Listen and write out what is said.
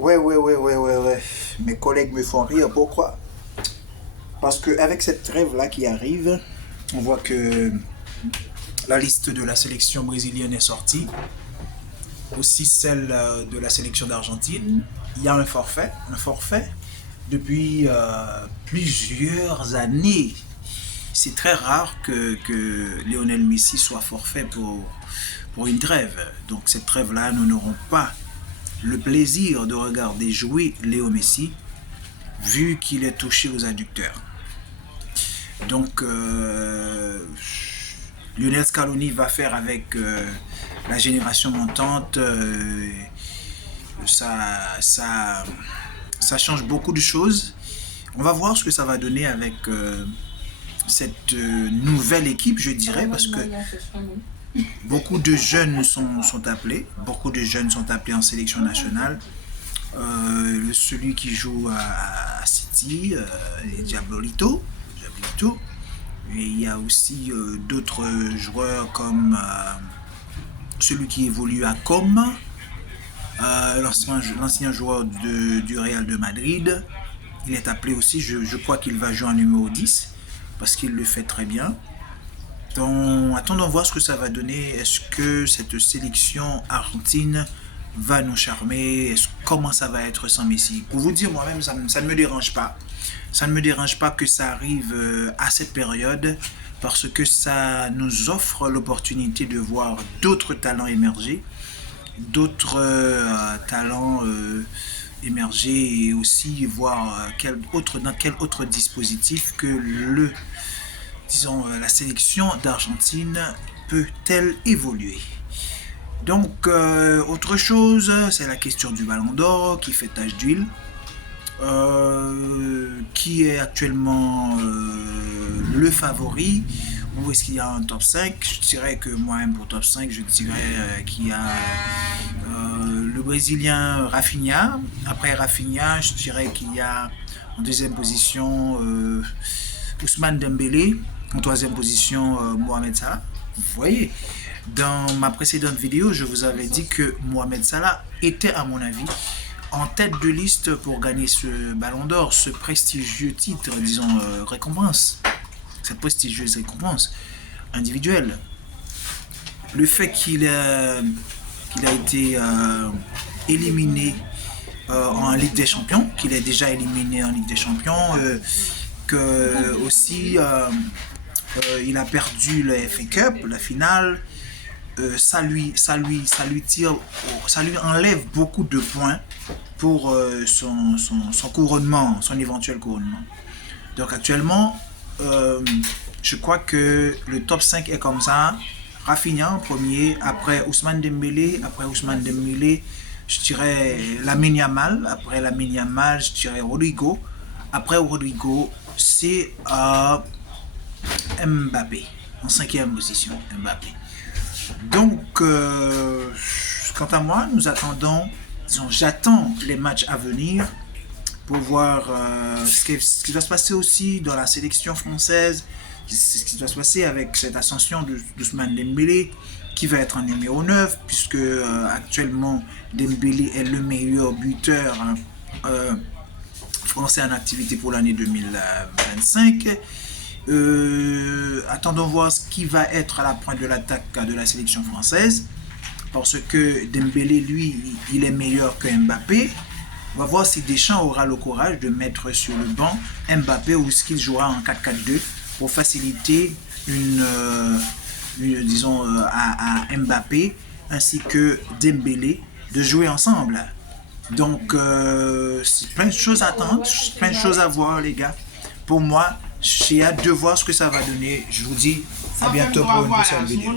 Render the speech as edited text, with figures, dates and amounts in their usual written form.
Ouais. Mes collègues me font rire. Pourquoi? Parce qu'avec cette trêve-là qui arrive, on voit que la liste de la sélection brésilienne est sortie. Aussi celle de la sélection d'Argentine. Il y a un forfait depuis plusieurs années. C'est très rare que Lionel Messi soit forfait pour une trêve. Donc cette trêve-là, nous n'aurons pas le plaisir de regarder jouer Léo Messi, vu qu'il est touché aux adducteurs. Donc Lionel Scaloni va faire avec la génération montante. Ça change beaucoup de choses. On va voir ce que ça va donner avec cette nouvelle équipe, je dirais, parce que beaucoup de jeunes sont appelés. Beaucoup de jeunes sont appelés en sélection nationale. Celui qui joue à City, Diablito. Et il y a aussi d'autres joueurs comme celui qui évolue à Com, l'ancien joueur du Real de Madrid. Il est appelé aussi, je crois qu'il va jouer en numéro 10 parce qu'il le fait très bien. Donc attendons voir ce que ça va donner. Est-ce que cette sélection argentine va nous charmer? Comment ça va être sans Messi? Pour vous dire, moi-même, ça ne me dérange pas. Ça ne me dérange pas que ça arrive à cette période parce que ça nous offre l'opportunité de voir d'autres talents émerger, émerger et aussi voir dans quel autre dispositif que la sélection d'Argentine peut-elle évoluer. Donc autre chose, c'est la question du Ballon d'Or qui fait tache d'huile. Qui est actuellement le favori, ou est-ce qu'il y a un top 5? Je dirais que moi-même pour top 5, je dirais qu'il y a le Brésilien Rafinha. Après Rafinha, je dirais qu'il y a en deuxième position Ousmane Dembélé, en troisième position Mohamed Salah. Vous voyez, dans ma précédente vidéo, je vous avais dit que Mohamed Salah était, à mon avis, en tête de liste pour gagner ce Ballon d'Or, ce prestigieux titre, récompense, cette prestigieuse récompense individuelle. Le fait qu'il a été éliminé en Ligue des Champions, qu'il est déjà éliminé en Ligue des Champions, que aussi il a perdu le FA Cup, la finale. Ça lui enlève beaucoup de points pour son couronnement, son éventuel couronnement. Donc actuellement, je crois que le top 5 est comme ça. Rafinha en premier, après Ousmane Dembélé, je dirais Lamine Yamal, après Lamine Yamal, je dirais Rodrigo, après Rodrigo, c'est Mbappé, en cinquième position, Mbappé. Donc, quant à moi, j'attends les matchs à venir pour voir ce qui va se passer aussi dans la sélection française, ce qui va se passer avec cette ascension d'Ousmane Dembélé, qui va être en numéro 9, puisque actuellement Dembélé est le meilleur buteur français en activité pour l'année 2025. Attendons voir ce qui va être à la pointe de l'attaque de la sélection française, parce que Dembélé, lui, il est meilleur que Mbappé. On va voir si Deschamps aura le courage de mettre sur le banc Mbappé ou est-ce qu'il jouera en 4-4-2 pour faciliter à Mbappé ainsi que Dembélé de jouer ensemble. Donc c'est plein de choses à attendre, plein de choses à voir, les gars. Pour moi, j'ai hâte de voir ce que ça va donner. Je vous dis à bientôt pour une prochaine vidéo.